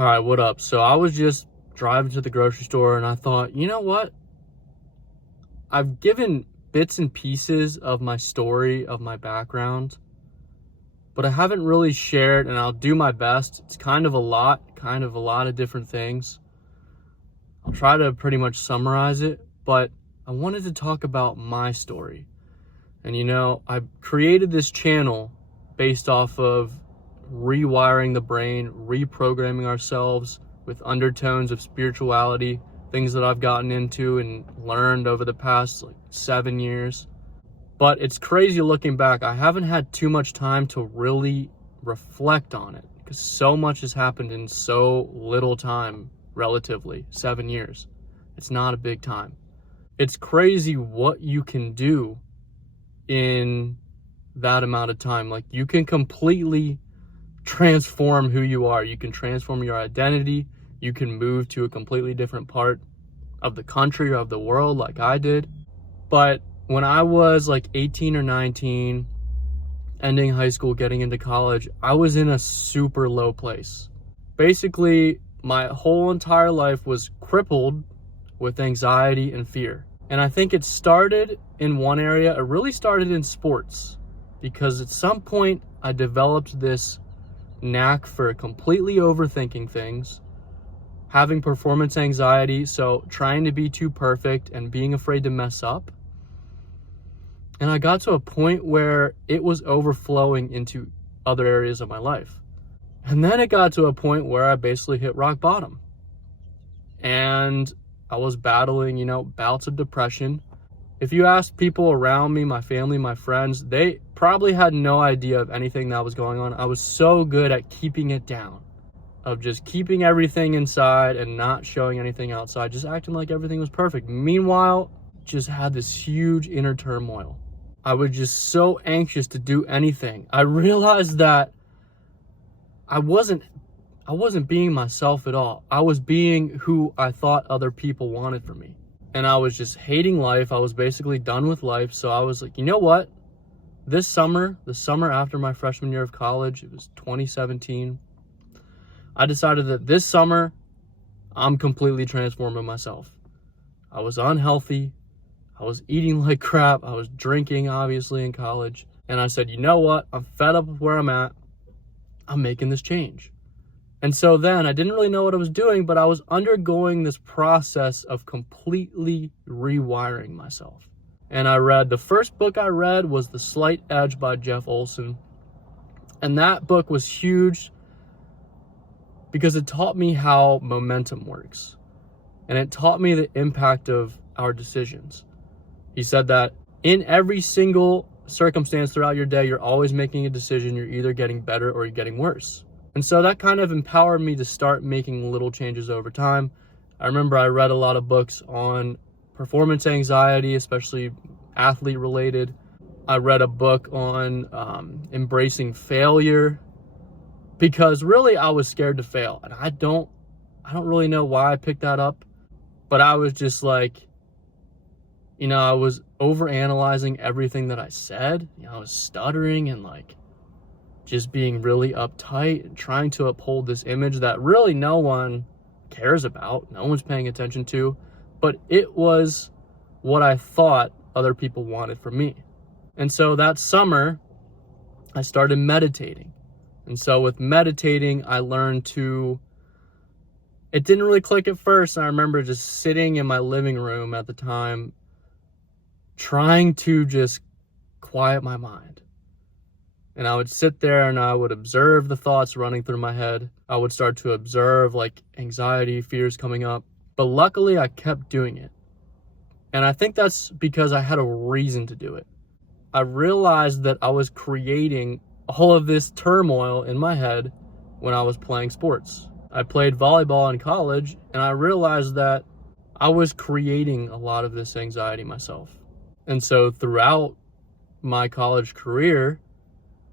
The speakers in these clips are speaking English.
All right, what up? So I was just driving to the grocery store and I thought, you know what? I've given bits and pieces of my story, of my background, but I haven't really shared, and I'll do my best. It's kind of a lot of different things. I'll try to pretty much summarize it, but I wanted to talk about my story. And I created this channel based off of rewiring the brain, reprogramming ourselves with undertones of spirituality, things that I've gotten into and learned over the past 7 years. But it's crazy looking back. I haven't had too much time to really reflect on it because so much has happened in so little time, relatively, 7 years. It's not a big time. It's crazy what you can do in that amount of time. Like, you can completely transform who you are. You can transform your identity. You can move to a completely different part of the country or of the world like I did. But when I was 18 or 19, ending high school, getting into college, I was in a super low place. Basically, my whole entire life was crippled with anxiety and fear. And I think it started in one area. It really started in sports, because at some point I developed this knack for completely overthinking things, having performance anxiety, so trying to be too perfect and being afraid to mess up. And I got to a point where it was overflowing into other areas of my life. And then it got to a point where I basically hit rock bottom. And I was battling, bouts of depression. If you ask people around me, my family, my friends, they probably had no idea of anything that was going on. I was so good at keeping it down, of just keeping everything inside and not showing anything outside, just acting like everything was perfect. Meanwhile, just had this huge inner turmoil. I was just so anxious to do anything. I realized that I wasn't being myself at all. I was being who I thought other people wanted from me. And I was just hating life. I was basically done with life. So I was like, you know what? This summer, the summer after my freshman year of college, it was 2017, I decided that this summer, I'm completely transforming myself. I was unhealthy. I was eating like crap. I was drinking, obviously, in college. And I said, you know what? I'm fed up with where I'm at. I'm making this change. And so then I didn't really know what I was doing, but I was undergoing this process of completely rewiring myself. And the first book I read was The Slight Edge by Jeff Olson. And that book was huge because it taught me how momentum works. And it taught me the impact of our decisions. He said that in every single circumstance throughout your day, you're always making a decision. You're either getting better or you're getting worse. And so that kind of empowered me to start making little changes over time. I remember I read a lot of books on performance anxiety, especially athlete related. I read a book on embracing failure, because really I was scared to fail. And I don't really know why I picked that up, but I was just like, I was overanalyzing everything that I said. I was stuttering and just being really uptight and trying to uphold this image that really no one cares about, no one's paying attention to, but it was what I thought other people wanted from me. And so that summer, I started meditating. And so with meditating, I learned it didn't really click at first. I remember just sitting in my living room at the time, trying to just quiet my mind. And I would sit there and I would observe the thoughts running through my head. I would start to observe anxiety, fears coming up. But luckily I kept doing it. And I think that's because I had a reason to do it. I realized that I was creating all of this turmoil in my head when I was playing sports. I played volleyball in college, and I realized that I was creating a lot of this anxiety myself. And so throughout my college career,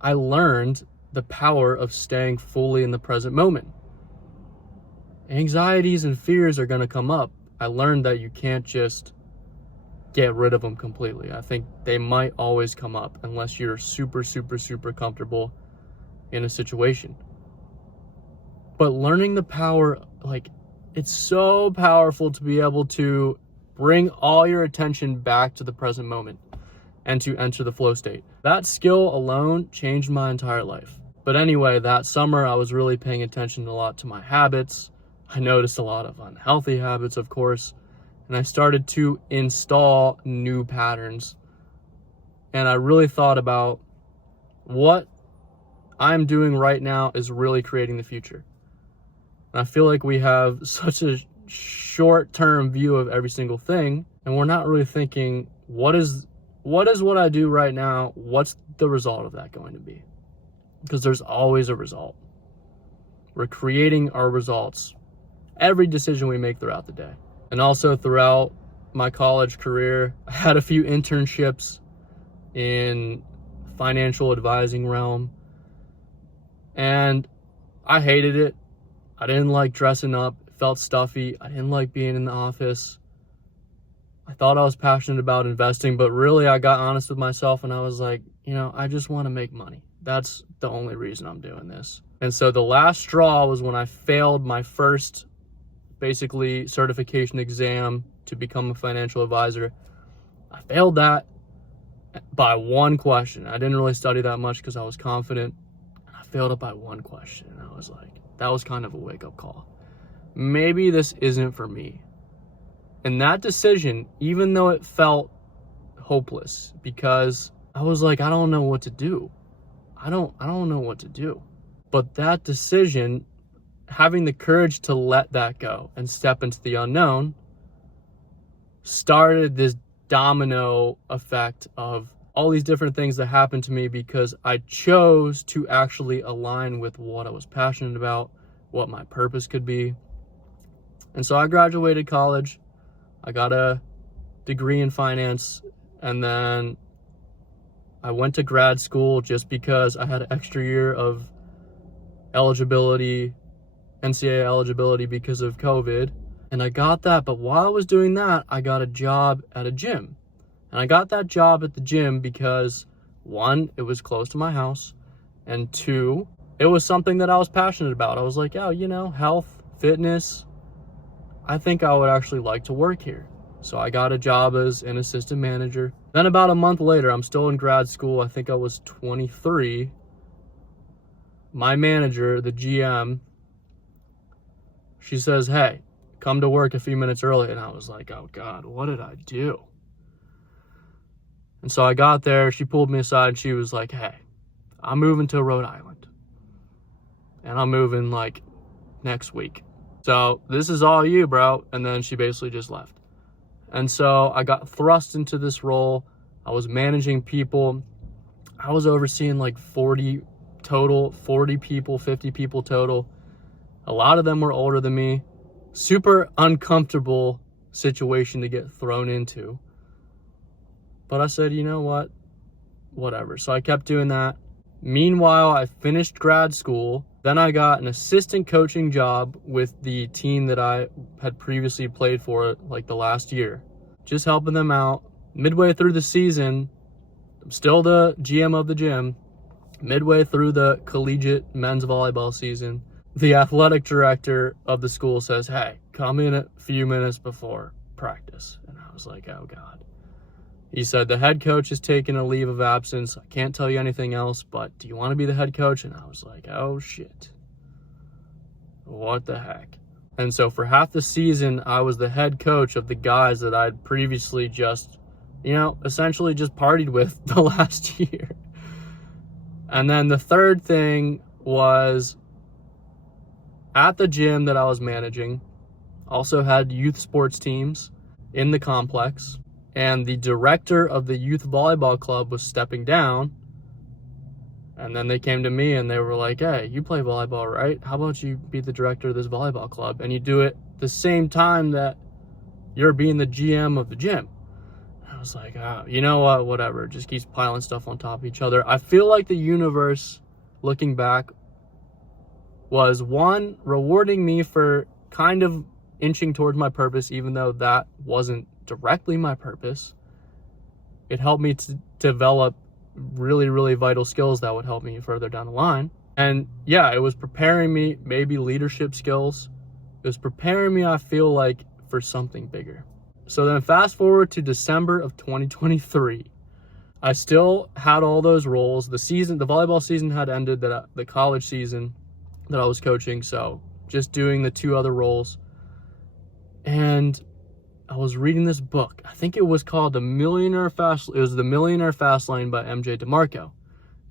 I learned the power of staying fully in the present moment. Anxieties and fears are going to come up. I learned that you can't just get rid of them completely. I think they might always come up unless you're super, super, super comfortable in a situation. But learning the power, like, it's so powerful to be able to bring all your attention back to the present moment and to enter the flow state. That skill alone changed my entire life. But anyway, that summer I was really paying attention a lot to my habits. I noticed a lot of unhealthy habits, of course, and I started to install new patterns. And I really thought about what I'm doing right now is really creating the future. And I feel like we have such a short-term view of every single thing, and we're not really thinking, what is what I do right now, what's the result of that going to be? Because there's always a result. We're creating our results every decision we make throughout the day. And also throughout my college career, I had a few internships in financial advising realm, and I hated it. I didn't like dressing up. It felt stuffy. I didn't like being in the office. I thought I was passionate about investing, but really I got honest with myself and I was like, I just want to make money. That's the only reason I'm doing this. And so the last straw was when I failed my first basically certification exam to become a financial advisor. I failed that by one question. I didn't really study that much because I was confident. I failed it by one question. And I was like, that was kind of a wake-up call. Maybe this isn't for me. And that decision, even though it felt hopeless, because I was like, I don't know what to do. I don't know what to do. But that decision, having the courage to let that go and step into the unknown, started this domino effect of all these different things that happened to me because I chose to actually align with what I was passionate about, what my purpose could be. And so I graduated college. I got a degree in finance, and then I went to grad school just because I had an extra year of eligibility, NCAA eligibility because of COVID. And I got that, but while I was doing that, I got a job at a gym. And I got that job at the gym because, one, it was close to my house, and two, it was something that I was passionate about. I was like, health, fitness, I think I would actually like to work here. So I got a job as an assistant manager. Then about a month later, I'm still in grad school. I think I was 23. My manager, the GM, she says, hey, come to work a few minutes early. And I was like, oh God, what did I do? And so I got there, she pulled me aside and she was like, hey, I'm moving to Rhode Island. And I'm moving like next week. So this is all you, bro. And then she basically just left. And so I got thrust into this role. I was managing people. I was overseeing like 40 total, 40 people, 50 people total. A lot of them were older than me. Super uncomfortable situation to get thrown into. But I said, you know what? Whatever. So I kept doing that. Meanwhile, I finished grad school. Then I got an assistant coaching job with the team that I had previously played for like the last year. Just helping them out. Midway through the season, I'm still the GM of the gym. Midway through the collegiate men's volleyball season, the athletic director of the school says, hey, come in a few minutes before practice. And I was like, oh God. He said, the head coach is taking a leave of absence. I can't tell you anything else, but do you want to be the head coach? And I was like, oh shit. What the heck? And so for half the season, I was the head coach of the guys that I'd previously just, essentially just partied with the last year. And then the third thing was at the gym that I was managing, also had youth sports teams in the complex. And the director of the youth volleyball club was stepping down. And then they came to me and they were like, hey, you play volleyball, right? How about you be the director of this volleyball club? And you do it the same time that you're being the GM of the gym. I was like, oh, you know what? Whatever. It just keeps piling stuff on top of each other. I feel like the universe, looking back, was one, rewarding me for kind of inching towards my purpose, even though that wasn't directly my purpose. It helped me to develop really, really vital skills that would help me further down the line. And yeah, it was preparing me, maybe leadership skills. It was preparing me, I feel like, for something bigger. So then fast forward to December of 2023. I still had all those roles. The volleyball season had ended, the college season that I was coaching. So just doing the 2 other roles. And I was reading this book. I think it was called The Millionaire Fast Lane by MJ DeMarco.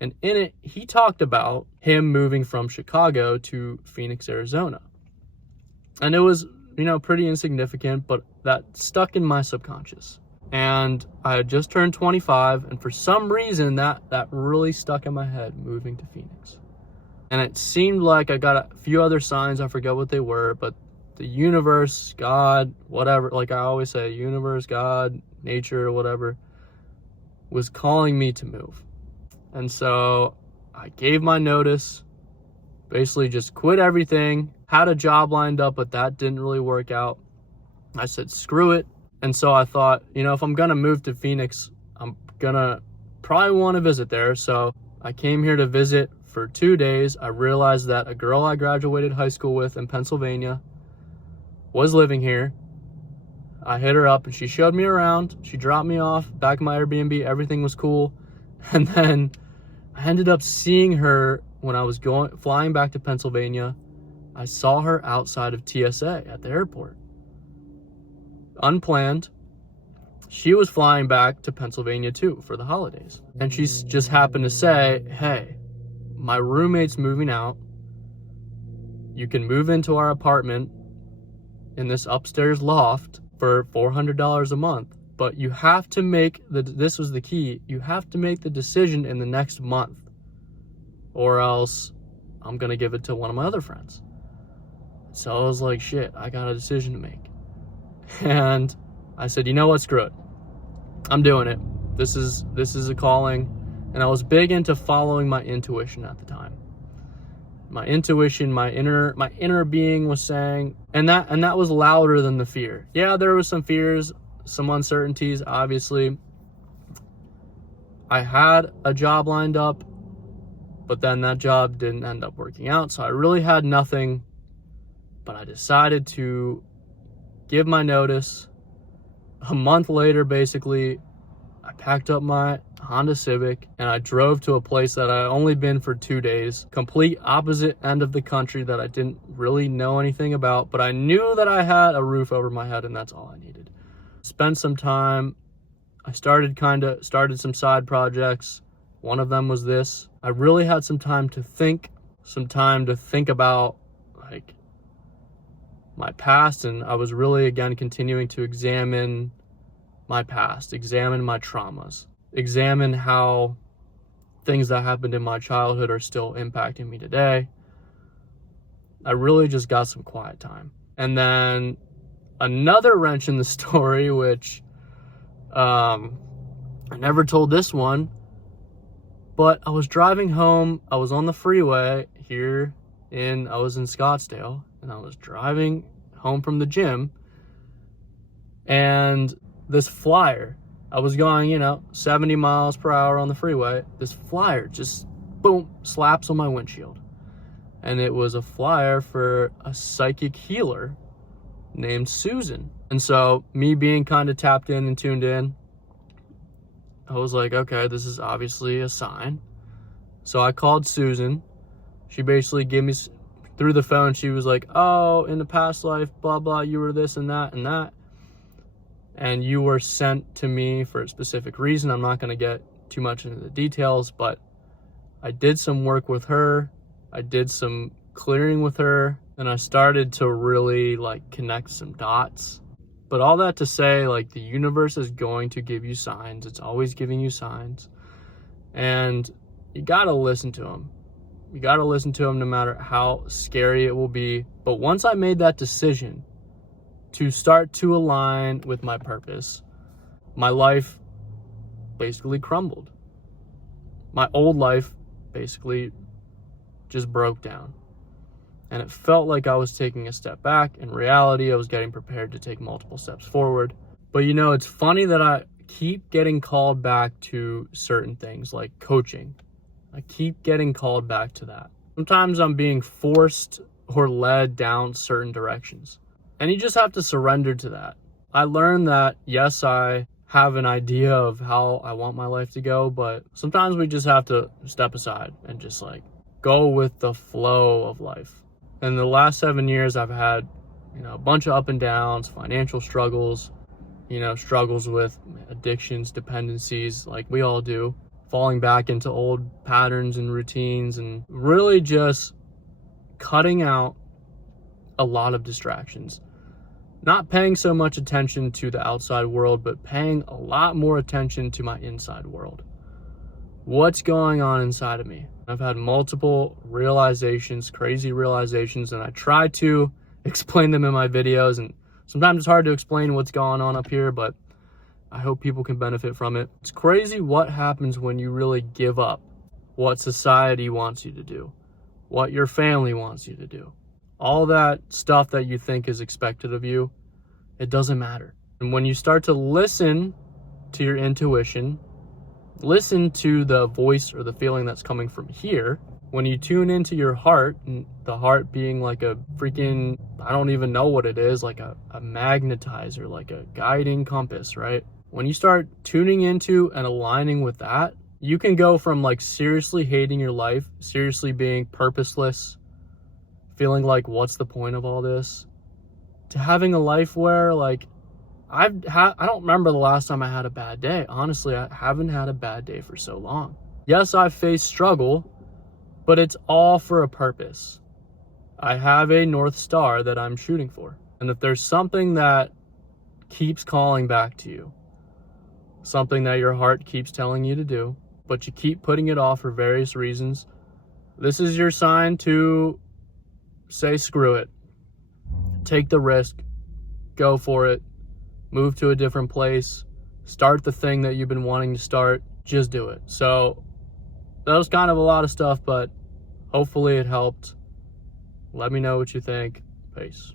And in it, he talked about him moving from Chicago to Phoenix, Arizona. And it was, pretty insignificant, but that stuck in my subconscious. And I had just turned 25, and for some reason, that really stuck in my head, moving to Phoenix. And it seemed like I got a few other signs, I forget what they were, but the universe, God, whatever, like I always say, universe, God, nature, whatever, was calling me to move. And so I gave my notice, basically just quit everything, had a job lined up, but that didn't really work out. I said, screw it. And so I thought, if I'm going to move to Phoenix, I'm going to probably want to visit there. So I came here to visit for 2 days. I realized that a girl I graduated high school with in Pennsylvania was living here. I hit her up and she showed me around. She dropped me off back in my Airbnb. Everything was cool. And then I ended up seeing her when I was flying back to Pennsylvania. I saw her outside of TSA at the airport. Unplanned. She was flying back to Pennsylvania too for the holidays. And she just happened to say, hey, my roommate's moving out. You can move into our apartment in this upstairs loft for $400 a month. But you have to make this was the key, you have to make the decision in the next month, or else I'm going to give it to one of my other friends. So I was like, shit, I got a decision to make. And I said, you know what, screw it. I'm doing it. This is a calling. And I was big into following my intuition at the time. My intuition, my inner being was saying, and that was louder than the fear. Yeah, there was some fears, some uncertainties, obviously. I had a job lined up, but then that job didn't end up working out. So I really had nothing, but I decided to give my notice. A month later, basically, I packed up my Honda Civic and I drove to a place that I only been for 2 days, complete opposite end of the country that I didn't really know anything about, but I knew that I had a roof over my head and that's all I needed. Spent some time. I started some side projects. One of them was this. I really had some time to think about like my past, and I was really again continuing to examine my past, examine my traumas, examine how things that happened in my childhood are still impacting me today. I really just got some quiet time. And then another wrench in the story, which I never told this one, but I was driving home. I was on the freeway here I was in Scottsdale, and I was driving home from the gym, and this flyer, I was going, 70 miles per hour on the freeway. This flyer just, boom, slaps on my windshield. And it was a flyer for a psychic healer named Susan. And so me being kind of tapped in and tuned in, I was like, okay, this is obviously a sign. So I called Susan. She basically gave me, through the phone, she was like, oh, in the past life, blah, blah, you were this and that and that. And you were sent to me for a specific reason. I'm not going to get too much into the details, but I did some work with her. I did some clearing with her, and I started to really connect some dots. But all that to say, the universe is going to give you signs. It's always giving you signs. And you got to listen to them. You got to listen to them no matter how scary it will be. But once I made that decision to start to align with my purpose, my life basically crumbled. My old life basically just broke down. And it felt like I was taking a step back. In reality, I was getting prepared to take multiple steps forward. But it's funny that I keep getting called back to certain things like coaching. I keep getting called back to that. Sometimes I'm being forced or led down certain directions. And you just have to surrender to that. I learned that, yes, I have an idea of how I want my life to go, but sometimes we just have to step aside and just like go with the flow of life. In the last 7 years, I've had, a bunch of up and downs, financial struggles, struggles with addictions, dependencies, like we all do, falling back into old patterns and routines, and really just cutting out a lot of distractions. Not paying so much attention to the outside world, but paying a lot more attention to my inside world. What's going on inside of me? I've had multiple realizations, crazy realizations, and I try to explain them in my videos, and sometimes it's hard to explain what's going on up here, but I hope people can benefit from it. It's crazy what happens when you really give up what society wants you to do, what your family wants you to do. All that stuff that you think is expected of you, it doesn't matter. And when you start to listen to your intuition, listen to the voice or the feeling that's coming from here, when you tune into your heart, and the heart being like a freaking, I don't even know what it is, like a magnetizer, like a guiding compass, right? When you start tuning into and aligning with that, you can go from like seriously hating your life, seriously being purposeless, feeling like what's the point of all this, to having a life where like I don't remember the last time I had a bad day. Honestly, I haven't had a bad day for so long. Yes, I've faced struggle, but it's all for a purpose. I have a North Star that I'm shooting for. And if there's something that keeps calling back to you, something that your heart keeps telling you to do, but you keep putting it off for various reasons, this is your sign to say screw it. Take the risk. Go for it. Move to a different place. Start the thing that you've been wanting to start. Just do it. So that was kind of a lot of stuff, but hopefully it helped. Let me know what you think. Peace.